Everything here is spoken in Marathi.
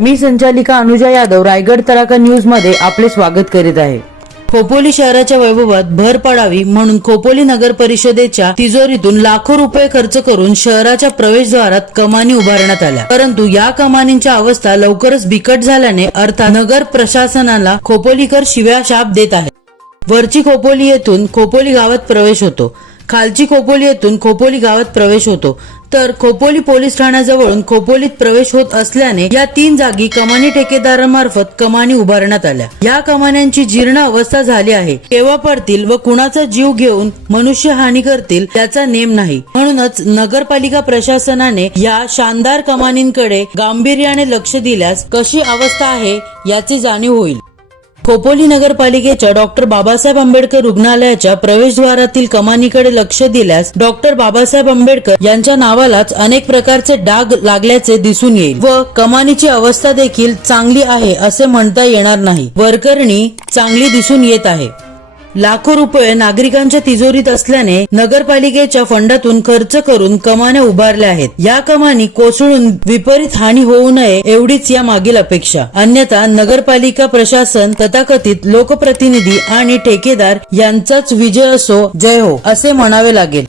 मी संचालिका अनुजा यादव रायगड तडाखा न्यूज मध्ये आपले स्वागत करीत आहे। खोपोली शहराच्या वैभवात भर पडावी म्हणून खोपोली नगर परिषदेच्या तिजोरीतून लाखो रुपये खर्च करून शहराच्या प्रवेशद्वारात कमानी उभारण्यात आल्या, परंतु या कमानींच्या अवस्था लवकरच बिकट झाल्याने अर्थात नगर प्रशासनाला खोपोलीकर शिव्या शाप देत आहेत। वरची खोपोली येथून खोपोली गावात प्रवेश होतो, खालची खोपोली येथून खोपोली गावात प्रवेश होतो, तर खोपोली पोलीस ठाण्याजवळून खोपोलीत प्रवेश होत असल्याने या 3 जागी कमानी ठेकेदारामार्फत कमानी उभारण्यात आल्या। या कमान्यांची जीर्ण अवस्था झाली आहे, केव्हा पडतील व कुणाचा जीव घेऊन मनुष्य हानी करतील त्याचा नेम नाही। म्हणूनच नगरपालिका प्रशासनाने या शानदार कमानींकडे गांभीर्याने लक्ष दिल्यास कशी अवस्था आहे याची जाणीव होईल। खोपोली नगरपालिकेच्या डॉक्टर बाबासाहेब आंबेडकर रुग्णालयाच्या प्रवेशद्वारातील कमानीकडे लक्ष दिल्यास डॉक्टर बाबासाहेब आंबेडकर यांच्या नावालाच अनेक प्रकारचे डाग लागल्याचे दिसून येईल व कमानीची अवस्था देखील चांगली आहे असे म्हणता येणार नाही। वरकरणी चांगली दिसून येत आहे। लाखो रुपये नागरिकांच्या तिजोरीत असल्याने नगरपालिकेच्या फंडातून खर्च करून कमान्या उभारल्या आहेत। या कमानी कोसळून विपरीत हानी होऊ नये एवढीच या मागील अपेक्षा, अन्यथा नगरपालिका प्रशासन, तथाकथित लोकप्रतिनिधी आणि ठेकेदार यांचाच विजय असो, जय हो असे म्हणावे लागेल।